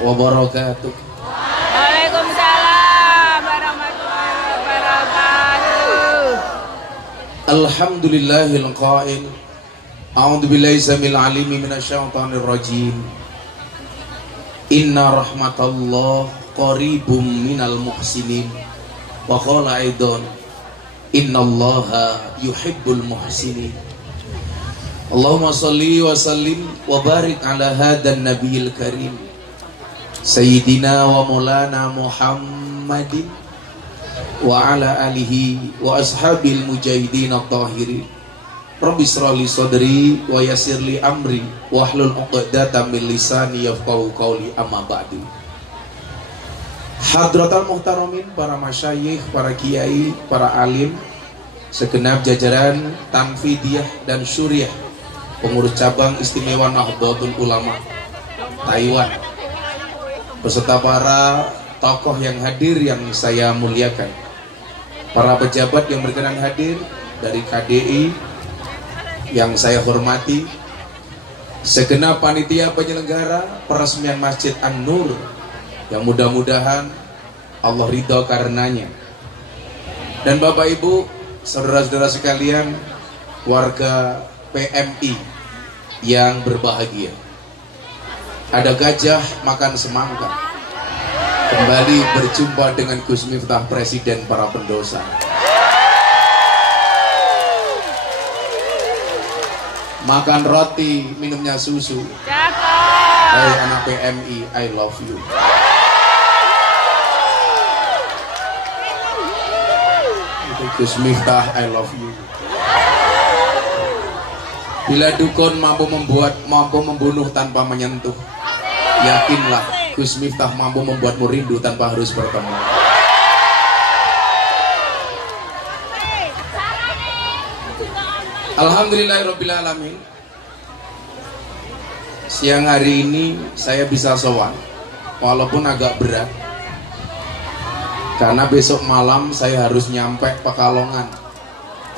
wabarakatuh. Waalaikumsalam warahmatullahi wabarakatuh. Alhamdulillahil qail. A'udzu billahi samil alimi minasyaitonir rajim. Inna rahmatallah qaribum minal muhsinin. Wa qala aidan innallaha yuhibbul muhsinin. Allahumma shalli wa sallim wa barik ala hadan nabiyil karim Sayyidina wa maulana Muhammadin wa ala alihi wa ashabil mujahidin at-tahirin. Rabbi shrah li sadri wa yassir li amri wahlul 'uqdatam min lisani yafqahu qawli, amma ba'du. Hadratal muhtaramin, para masyayikh, para kiai, para alim, segenap jajaran Tanfidiyah dan Syuriah, pengurus cabang istimewa Nahdlatul Ulama Taiwan, beserta para tokoh yang hadir yang saya muliakan, para pejabat yang berkenan hadir dari KDI yang saya hormati, segenap panitia penyelenggara peresmian Masjid An-Nur yang mudah-mudahan Allah ridho karenanya, dan Bapak Ibu, saudara-saudara sekalian, warga PMI yang berbahagia. Ada gajah makan semangka. Kembali berjumpa dengan Gus Miftah, Presiden para pendosa. Makan roti, minumnya susu. Hai anak PMI, I love you. Itu Gus Miftah, I love you. Bila dukun mampu membunuh tanpa menyentuh, yakinlah Gus Miftah mampu membuatmu rindu tanpa harus bertemu. Alhamdulillahirabbil alamin. Siang hari ini saya bisa sowan, walaupun agak berat, karena besok malam saya harus nyampe Pekalongan.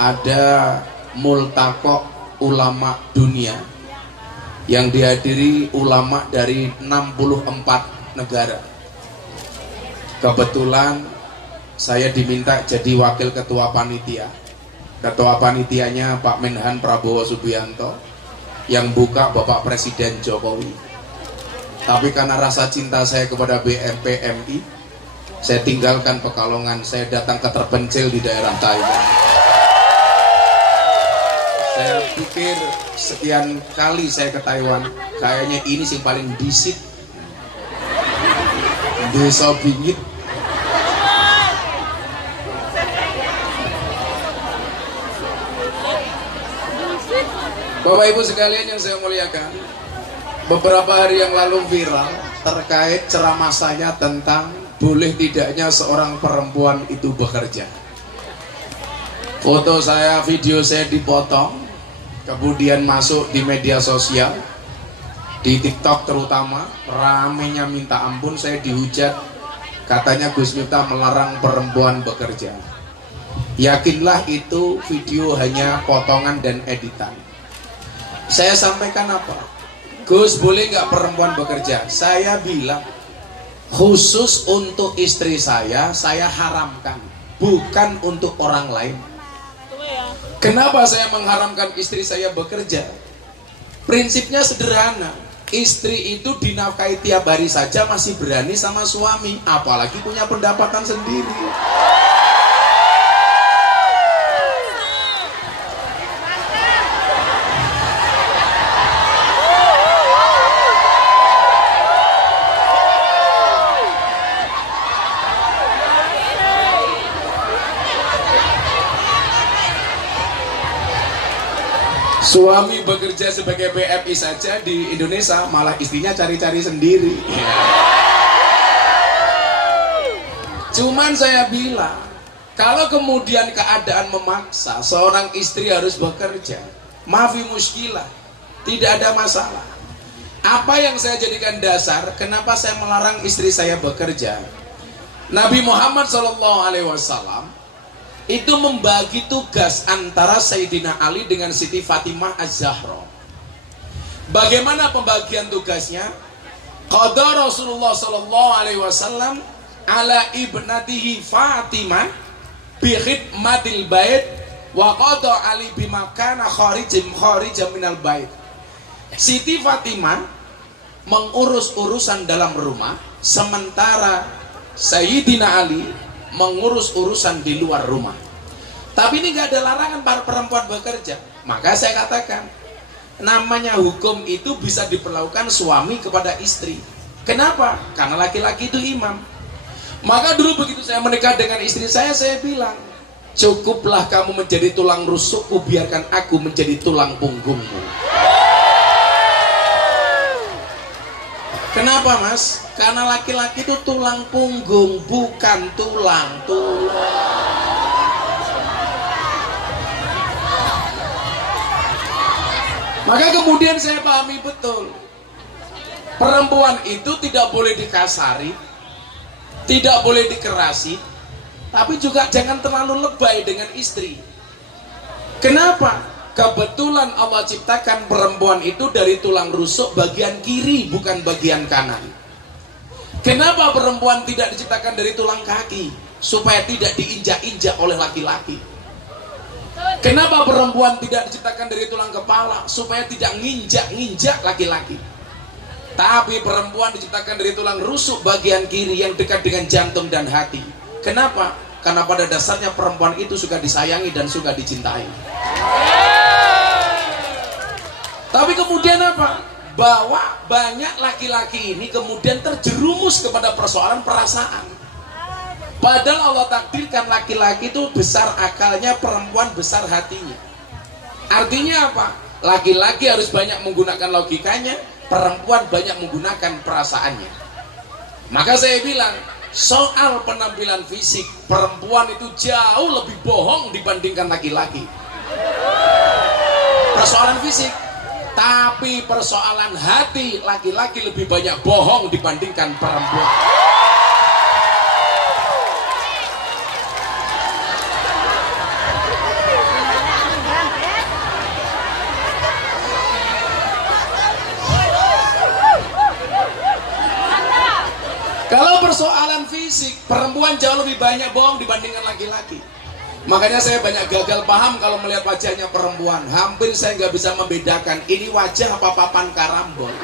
Ada multaqo ulama dunia yang dihadiri ulama dari 64 negara. Kebetulan saya diminta jadi wakil ketua panitia. Ketua panitianya Pak Menhan Prabowo Subianto, yang buka Bapak Presiden Jokowi. Tapi karena rasa cinta saya kepada BMPMI, saya tinggalkan Pekalongan, saya datang ke terpencil di daerah Taiwan. Saya pikir sekian kali saya ke Taiwan, kayaknya ini sih paling disit, desa bingit. Bapak Ibu sekalian yang saya muliakan, beberapa hari yang lalu viral terkait ceramah saya tentang boleh tidaknya seorang perempuan itu bekerja. Foto saya, video saya dipotong, kemudian masuk di media sosial, di TikTok terutama, ramenya minta ampun. Saya dihujat, katanya Gus Miftah melarang perempuan bekerja. Yakinlah itu video hanya potongan dan editan. Saya sampaikan apa? Gus, boleh nggak perempuan bekerja? Saya bilang khusus untuk istri saya haramkan, bukan untuk orang lain. Kenapa saya mengharamkan istri saya bekerja? Prinsipnya sederhana. Istri itu dinafkahi tiap hari saja masih berani sama suami, apalagi punya pendapatan sendiri. Suami bekerja sebagai PMI saja di Indonesia, malah istrinya cari-cari sendiri. Cuman saya bilang, kalau kemudian keadaan memaksa seorang istri harus bekerja, maafi muskilah, tidak ada masalah. Apa yang saya jadikan dasar kenapa saya melarang istri saya bekerja? Nabi Muhammad SAW itu membagi tugas antara Sayyidina Ali dengan Siti Fatimah Az-Zahra. Bagaimana pembagian tugasnya? Qada Rasulullah sallallahu alaihi wasallam ala ibnatihi Fatimah bi khidmatil bait wa qada ali bima kana kharijam minal bait. Siti Fatimah mengurus urusan dalam rumah, sementara Sayyidina Ali mengurus urusan di luar rumah. Tapi ini nggak ada larangan para perempuan bekerja. Maka saya katakan, namanya hukum itu bisa diperlakukan suami kepada istri. Kenapa? Karena laki-laki itu imam. Maka dulu begitu saya menikah dengan istri saya bilang, cukuplah kamu menjadi tulang rusukku, biarkan aku menjadi tulang punggungmu. Kenapa mas? Karena laki-laki itu tulang punggung, bukan tulang. Maka kemudian saya pahami betul, perempuan itu tidak boleh dikasari, tidak boleh dikerasi, tapi juga jangan terlalu lebay dengan istri. Kenapa? Kebetulan Allah ciptakan perempuan itu dari tulang rusuk bagian kiri, bukan bagian kanan. Kenapa perempuan tidak diciptakan dari tulang kaki? Supaya tidak diinjak-injak oleh laki-laki. Kenapa perempuan tidak diciptakan dari tulang kepala? Supaya tidak nginjak-nginjak laki-laki. Tapi perempuan diciptakan dari tulang rusuk bagian kiri yang dekat dengan jantung dan hati. Kenapa? Karena pada dasarnya perempuan itu suka disayangi dan suka dicintai. Tapi kemudian apa? Bahwa banyak laki-laki ini kemudian terjerumus kepada persoalan perasaan. Padahal Allah takdirkan laki-laki itu besar akalnya, perempuan besar hatinya. Artinya apa? Laki-laki harus banyak menggunakan logikanya, perempuan banyak menggunakan perasaannya. Maka saya bilang, soal penampilan fisik, perempuan itu jauh lebih bohong dibandingkan laki-laki. Persoalan fisik. Tapi persoalan hati, laki-laki lebih banyak bohong dibandingkan perempuan. Kalau persoalan fisik, perempuan jauh lebih banyak bohong dibandingkan laki-laki. Makanya saya banyak gagal paham kalau melihat wajahnya perempuan. Hampir saya nggak bisa membedakan ini wajah apa papan karambol.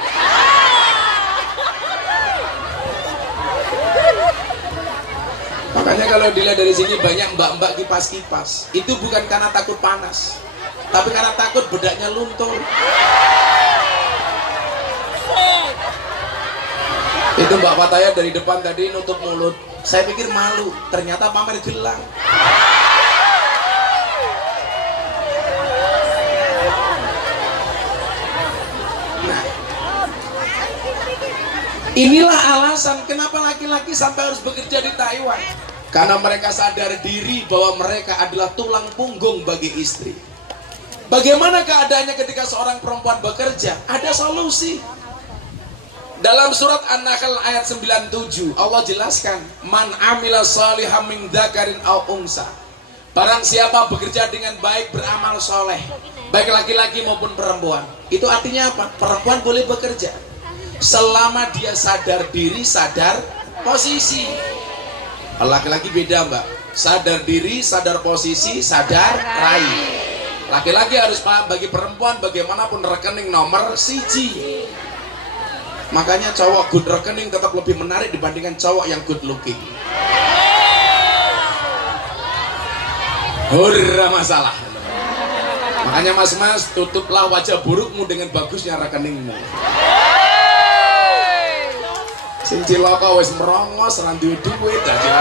Makanya kalau dilihat dari sini banyak mbak-mbak kipas-kipas. Itu bukan karena takut panas, tapi karena takut bedaknya luntur. Itu Mbak Fataya dari depan tadi nutup mulut. Saya pikir malu, ternyata pamer gelang. Inilah alasan kenapa laki-laki sampai harus bekerja di Taiwan. Karena mereka sadar diri bahwa mereka adalah tulang punggung bagi istri. Bagaimana keadaannya ketika seorang perempuan bekerja? Ada solusi. Dalam surat An-Nahl ayat 97, Allah jelaskan, "Man amila shalihan min dzakarin aw unsa." Barang siapa bekerja dengan baik, beramal soleh, baik laki-laki maupun perempuan. Itu artinya apa? Perempuan boleh bekerja selama dia sadar diri, sadar posisi. Laki-laki beda mbak, sadar diri, sadar posisi, sadar rai. Laki-laki harus paham, bagi perempuan bagaimanapun rekening nomor siji. Makanya cowok good rekening tetap lebih menarik dibandingkan cowok yang good looking. Hurra masalah. Makanya mas-mas, tutuplah wajah burukmu dengan bagusnya rekeningmu. Sing cilaka wis merongos ra duwe duit aja.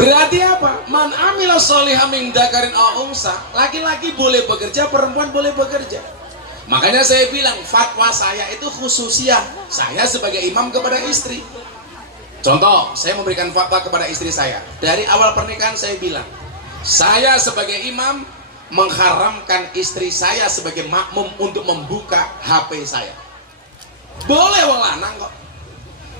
Berarti apa? Man amila sholihan min dzakarin aw unsa. Laki-laki boleh bekerja, perempuan boleh bekerja. Makanya saya bilang fatwa saya itu khususiyah. Saya sebagai imam kepada istri. Contoh, saya memberikan fatwa kepada istri saya. Dari awal pernikahan saya bilang, saya sebagai imam mengharamkan istri saya sebagai makmum untuk membuka HP saya. Boleh wong lanang kok.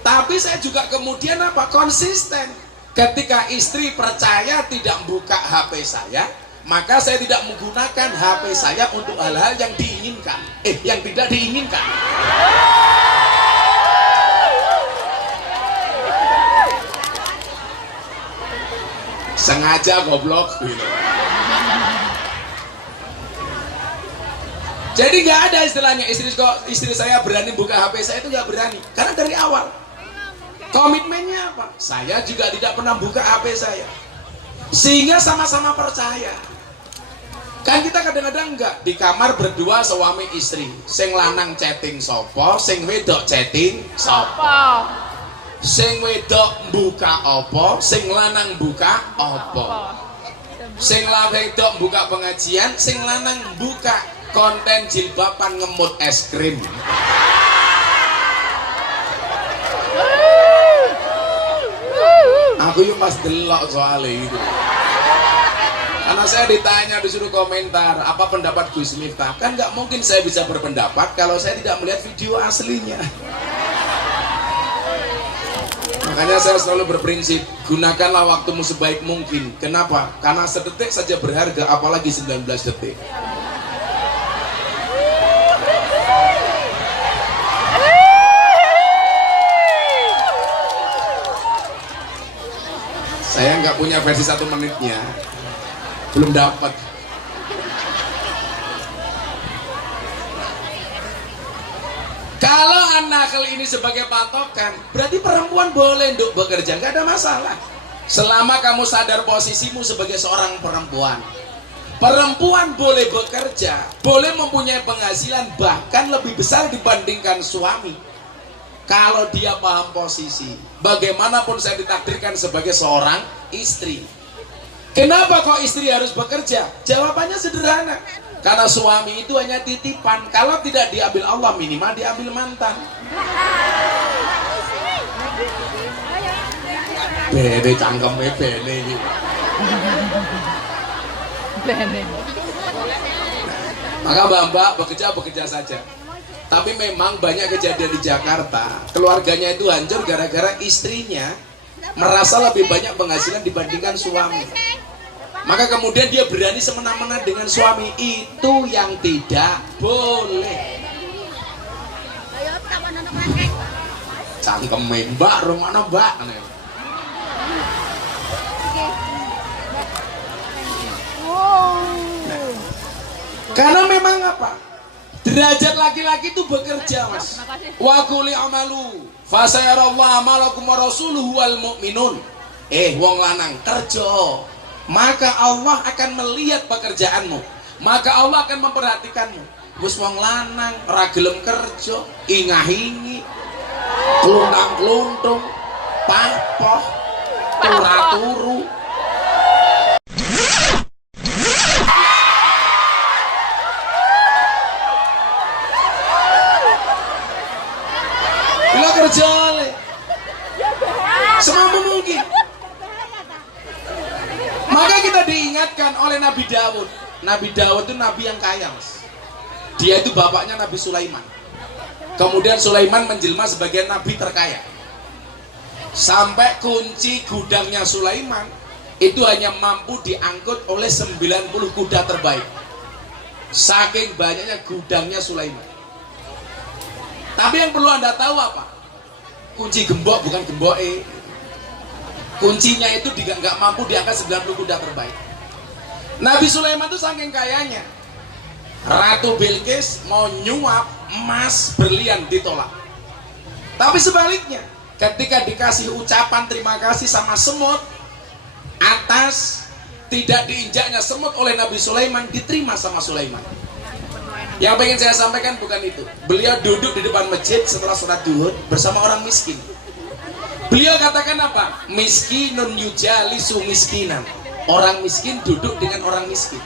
Tapi saya juga kemudian apa? Konsisten. Ketika istri percaya tidak buka HP saya, maka saya tidak menggunakan HP saya untuk hal-hal yang diinginkan, yang tidak diinginkan. Sengaja goblok gitu. Jadi nggak ada istilahnya istri saya berani buka HP saya, itu nggak berani, karena dari awal komitmennya apa? Saya juga tidak pernah buka HP saya, sehingga sama-sama percaya. Kan kita kadang-kadang enggak di kamar berdua suami istri, sing lanang chatting sopo, sing wedok chatting sopo, sing wedok buka opo, sing lanang buka opo, sing wedok buka pengajian, sing lanang buka konten jilbaban ngemut es krim. Aku yuk pas delok soalnya itu. Karena saya ditanya, disuruh komentar apa pendapat Gus Miftah. Kan nggak mungkin saya bisa berpendapat kalau saya tidak melihat video aslinya. Makanya saya selalu berprinsip, gunakanlah waktumu sebaik mungkin. Kenapa? Karena sedetik saja berharga, apalagi 19 detik. Saya nggak punya versi 1 menitnya, belum dapat. Kalau an-nakhl ini sebagai patokan, berarti perempuan boleh untuk bekerja, nggak ada masalah. Selama kamu sadar posisimu sebagai seorang perempuan. Perempuan boleh bekerja, boleh mempunyai penghasilan bahkan lebih besar dibandingkan suami. Kalau dia paham posisi, bagaimanapun saya ditakdirkan sebagai seorang istri. Kenapa kok istri harus bekerja? Jawabannya sederhana. Karena suami itu hanya titipan. Kalau tidak diambil Allah, minimal diambil mantan. Bene cangkeme bene iki. Bene. Maka Mbak bekerja saja. Tapi memang banyak kejadian di Jakarta, keluarganya itu hancur gara-gara istrinya merasa lebih banyak penghasilan dibandingkan suami. Maka kemudian dia berani semena-mena dengan suami. Itu yang tidak boleh. Cangkeme Mbak, rumana Mbak. Karena memang apa? Derajat laki-laki itu bekerja, Mas. Wa quli amalu fasayarallahu amalakum wa rasuluhu wal mu'minun. Wong lanang kerja, maka Allah akan melihat pekerjaanmu, maka Allah akan memperhatikanmu. Wis wong lanang ora gelem kerja, ingah-ingi, kluntang-kluntung, papoh, turu-turu. Kerja semampu mungkin. Maka kita diingatkan oleh Nabi Daud. Nabi Daud itu nabi yang kaya, Mas. Dia itu bapaknya Nabi Sulaiman. Kemudian Sulaiman menjelma sebagai nabi terkaya. Sampai kunci gudangnya Sulaiman itu hanya mampu diangkut oleh 90 kuda terbaik. Saking banyaknya gudangnya Sulaiman. Tapi yang perlu Anda tahu apa? Kunci gembok bukan gemboke. Kuncinya itu nggak mampu diangkat 90 kuda terbaik. Nabi Sulaiman itu saking kayanya, Ratu Bilqis mau nyuap emas berlian ditolak. Tapi sebaliknya, ketika dikasih ucapan terima kasih sama semut, atas tidak diinjaknya semut oleh Nabi Sulaiman diterima sama Sulaiman. Yang pengen saya sampaikan bukan itu. Beliau duduk di depan masjid setelah sholat duhur bersama orang miskin. Beliau katakan apa? Miskinun yujalisu miskinan. Orang miskin duduk dengan orang miskin.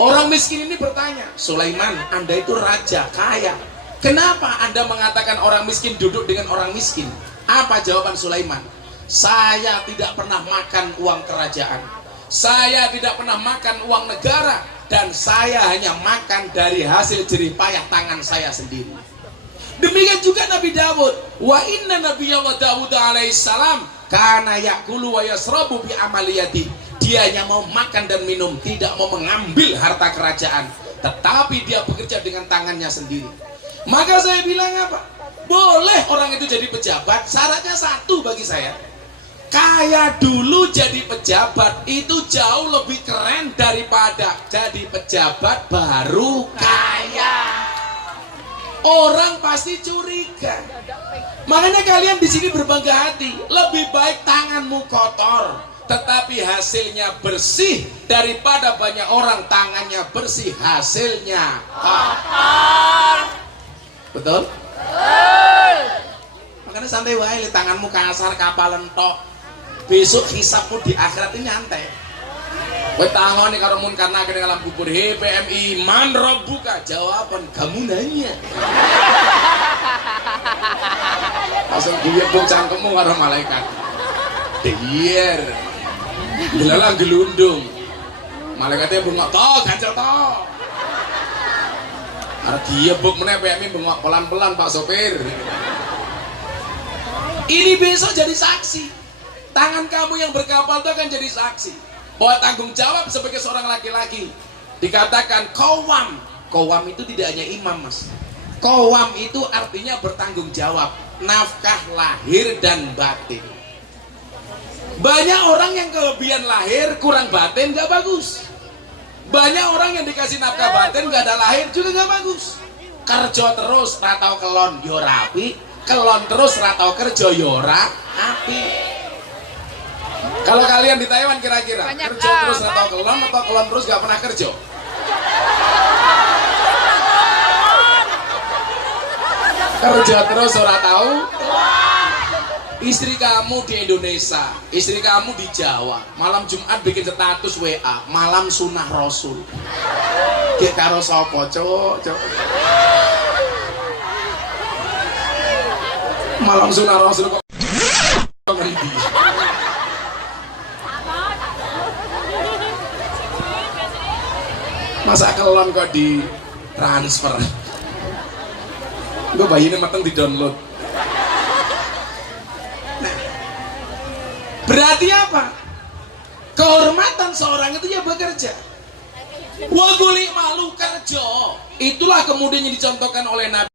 Orang miskin ini bertanya, Sulaiman, Anda itu raja, kaya. Kenapa Anda mengatakan orang miskin duduk dengan orang miskin? Apa jawaban Sulaiman? Saya tidak pernah makan uang kerajaan. Saya tidak pernah makan uang negara. Dan saya hanya makan dari hasil jerih payah tangan saya sendiri. Demikian juga Nabi Daud. Wa inna nabiyallah Daud alaihissalam kana yakulu wa yasrabu bi amaliyati. dia hanya mau makan dan minum, tidak mau mengambil harta kerajaan, tetapi dia bekerja dengan tangannya sendiri. Maka saya bilang apa? Boleh orang itu jadi pejabat, syaratnya satu bagi saya. Kaya dulu jadi pejabat itu jauh lebih keren daripada jadi pejabat baru kaya. Orang pasti curiga. Makanya kalian di sini berbangga hati. Lebih baik tanganmu kotor, tetapi hasilnya bersih, daripada banyak orang tangannya bersih, hasilnya kotor. Betul? Betul. Makanya santai wae, tanganmu kasar kapalan tok. Besok hisapmu di akhirat ini nyantai. Kowe tangoni karo mun karena kene alam kubur, he PMI man rabbuka, jawaban kamu nanya. Langsung diyebok cangkemmu karo malaikat. Dier. Delalah gelundung. Malaikatnya bengok to, ganjel to. Arep diyebok meneh PMI bengok pelan-pelan Pak sopir. Ini besok jadi saksi. Tangan kamu yang berkapal itu akan jadi saksi bahwa tanggung jawab sebagai seorang laki-laki. Dikatakan qawwam. Qawwam itu tidak hanya imam, Mas. Qawwam itu artinya bertanggung jawab, nafkah lahir dan batin. Banyak orang yang kelebihan lahir kurang batin gak bagus. Banyak orang yang dikasih nafkah batin gak ada lahir juga gak bagus. Kerja terus ratau kelon yo rapi, kelon terus ratau kerja yo rapi. Kalau kalian di Taiwan kira-kira kerja terus atau kelon terus gak pernah kerja? Kerja terus ora tahu. Istri kamu di Indonesia, istri kamu di Jawa, malam Jumat bikin status WA, malam sunah Rasul. Gek karo sapa, Cuk? Malam sunah Rasul kok ngendi? Masa kelon kok di transfer? Gue bayinya mateng di download. Nah, berarti apa? Kehormatan seorang itu ya bekerja. Wa guli malu kerja. Itulah kemudian yang dicontohkan oleh Nabi.